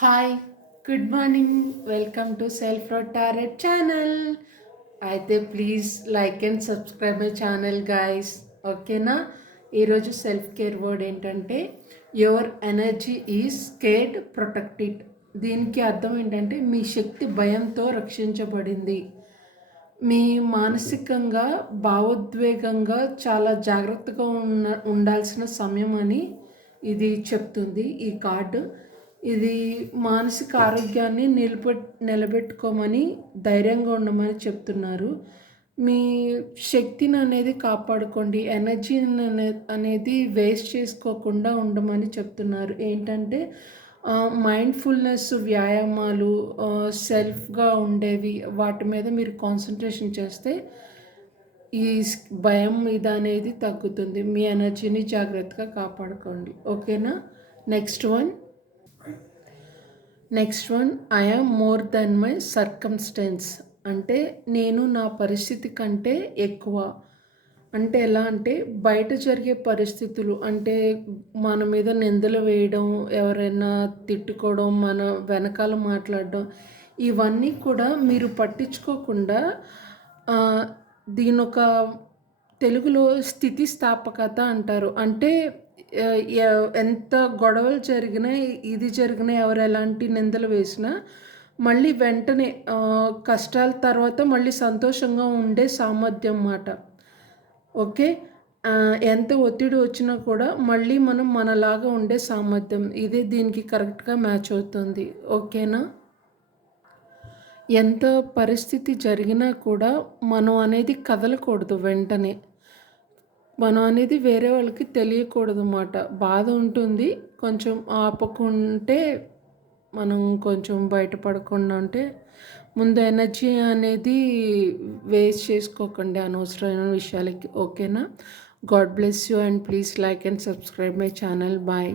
Hi, good morning. Welcome to self road tarot channel. అయితే please like and subscribe my channel guys. ఓకేనా? ఈరోజు self care word ఏంటంటే your energy is scared protected. దీనికి అర్థం ఏంటంటే మీ శక్తి భయంతో రక్షించబడింది. మీ మానసికంగా భావోద్వేగంగా చాలా జాగ్రత్తగా ఉండాల్సిన సమయం అని ఇది చెప్తుంది ఈ కార్డు. ఇది మానసిక ఆరోగ్యాన్ని నిలబెట్టుకోమని ధైర్యంగా ఉండమని చెప్తున్నారు. మీ శక్తిని అనేది కాపాడుకోండి, ఎనర్జీని అనేది వేస్ట్ చేసుకోకుండా ఉండమని చెప్తున్నారు. ఏంటంటే మైండ్ఫుల్నెస్ వ్యాయామాలు, సెల్ఫ్గా ఉండేవి, వాటి మీద మీరు కాన్సన్ట్రేషన్ చేస్తే ఈ భయం మీద అనేది తగ్గుతుంది. మీ ఎనర్జీని జాగ్రత్తగా కాపాడుకోండి. ఓకేనా? Next one I am more than my circumstance. అంటే నేను నా పరిస్థితి కంటే ఎక్కువ. అంటే ఎలా అంటే బయట జరిగే పరిస్థితులు, అంటే మన మీద నిందలు వేయడం, ఎవరైనా తిట్టుకోవడం, మన వెనకాల మాట్లాడడం, ఇవన్నీ కూడా మీరు పట్టించుకోకుండా దీనొక తెలుగులో స్థితిస్థాపకత అంటారు. అంటే ఎంత గొడవలు జరిగినా, ఇది జరిగినా, ఎవరు ఎలాంటి నిందలు వేసినా మళ్ళీ వెంటనే కష్టాల తర్వాత మళ్ళీ సంతోషంగా ఉండే సామర్థ్యం మాట. ఓకే. ఎంత ఒత్తిడి వచ్చినా కూడా మళ్ళీ మనం మనలాగా ఉండే సామర్థ్యం, ఇదే దీనికి కరెక్ట్గా మ్యాచ్ అవుతుంది. ఓకేనా? ఎంత పరిస్థితి జరిగినా కూడా మనం అనేది కదలకూడదు వెంటనే. మనం అనేది వేరే వాళ్ళకి తెలియకూడదు మాట. బాధ ఉంటుంది, కొంచెం ఆపుకుంటే మనం కొంచెం బయటపడకుండా ఉంటే, ముందు ఎనర్జీ అనేది వేస్ట్ చేసుకోకండి అనవసరమైన విషయాలకి. ఓకేనా? God bless you and please like and subscribe my channel. Bye.